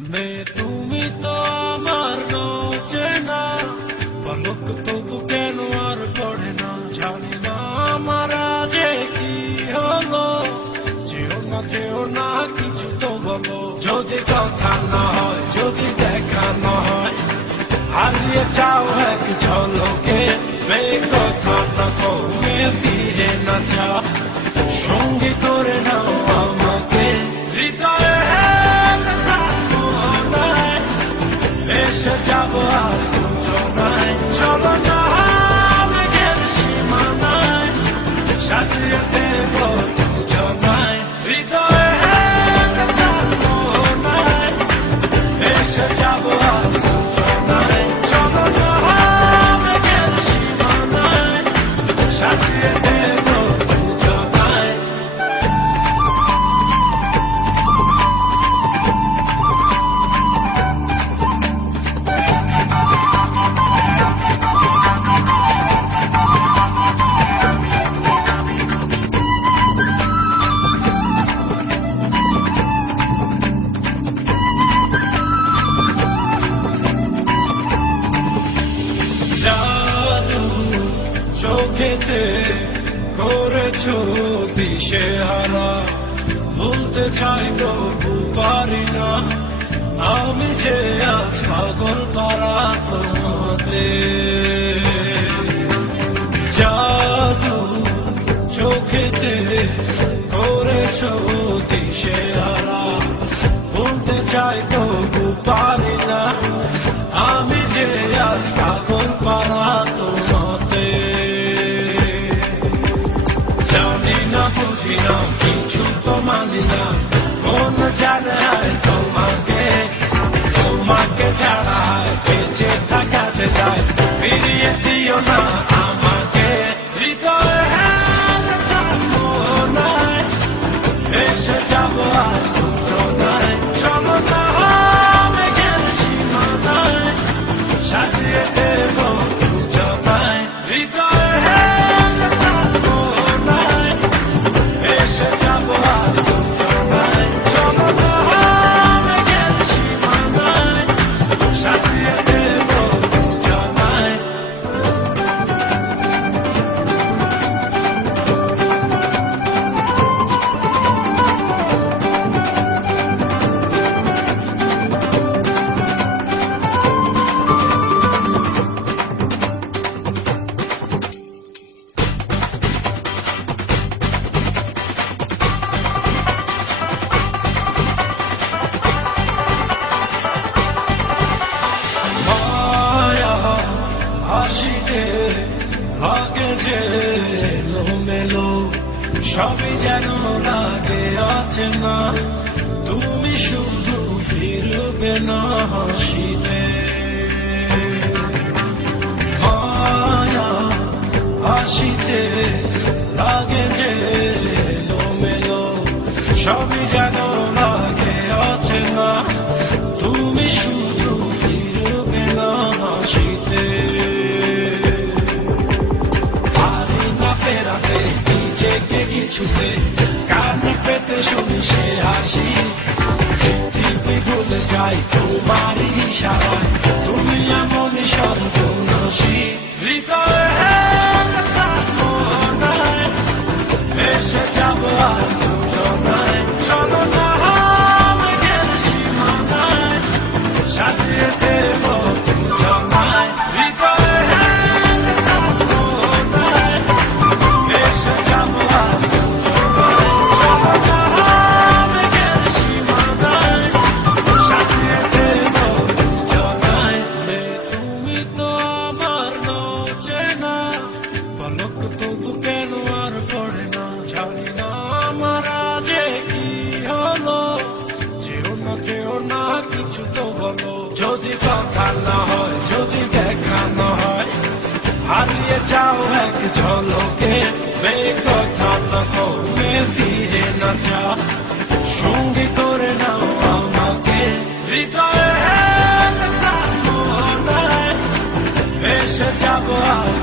তুমি তো আমার চেনা পলক তবু কেন আর পড়ে না, জানি না আমার যে কি হলো। যেও না কিছু তো বলো, যদি কথা না হয়, যদি দেখা না হয়, হারিয়ে যাও এক ঝলকে। কথা না কমে ফিরে না যাও, সঙ্গী করে নাও আমাকে। হৃদয়ে এসে যাবো আর সূচনায়, চলো না মেঘের সীমানায়, সাজিয়ে দেব দুজনায়। হৃদয়ে এসে যাবো আর সূচনায়, চলো না মেঘের সীমানায়, সাজিয়ে দেব দুজনায়। চোখেতে করেছো দিশেহারা, ভুলতে চাই তবু পারি না, আমি যে আজ পাগল পারা তোমাতে। জাদু চোখেতে করেছো দিশেহারা, ভুলতে চাই তবু পারি না, আমি যে আজ পাগল পারা তোমাতে। জানি না বুঝি না কিছু তো মানি না, মন জানে তোমাকে, তোমাকে ছাড়া বেঁচে থাকা যে যায়, ফিরিয়ে দিও না আমাকে। হৃদয়ে মনায় এসে যাবো আর সূচনায়, চলো না মেঘের সীমানায়, সাজিয়ে দেব দুজনায়। হৃদয়ে মনায় এসে যাবো আর সূচনায়, চলো না মেঘের সীমানায়, সাজিয়ে দেব দুজনায়। মায়া হাসিতে লাগে যে এলোমেলো, সবই যেন লাগে অচেনা, তুমি শুধু ফিরবে না হাসিতে। মায়া হাসিতে লাগে যে এলোমেলো, সবই যেন লাগে অচেনা, তুমি শুধু ফিরবে না হাসিতে। পারি না ফেরাতে নিজেকে কিছুতে, কানে পেতে শুনি সে হাসি, পৃথিবী ভুলে যাই তোমারই ইশারায়, তুমি এমন সর্বনাশী। হৃদয়ে মনায় এসে যাবো আর সূচনায়, চলো না মেঘের সীমানায়, সাজিয়ে দেব দুজনায়। হৃদয়ে মনায় এসে যাবো আর সূচনায়, চলো না মেঘের সীমানায়, সাজিয়ে দেব দুজনায়। তুমি তো আমার চেনা পলক তবু কেন আর পড়ে না, জানি না আমার যে কি হলো। যেও না কিছু তো বলো, যদি কথা না হয়, যদি দেখা না হয়, হারিয়ে যাও এক ঝলকে। কথা না কমে ফিরে না যাও, সঙ্গী করে নাও আমাকে। হৃদয়ে মনায় এসে যাবো আর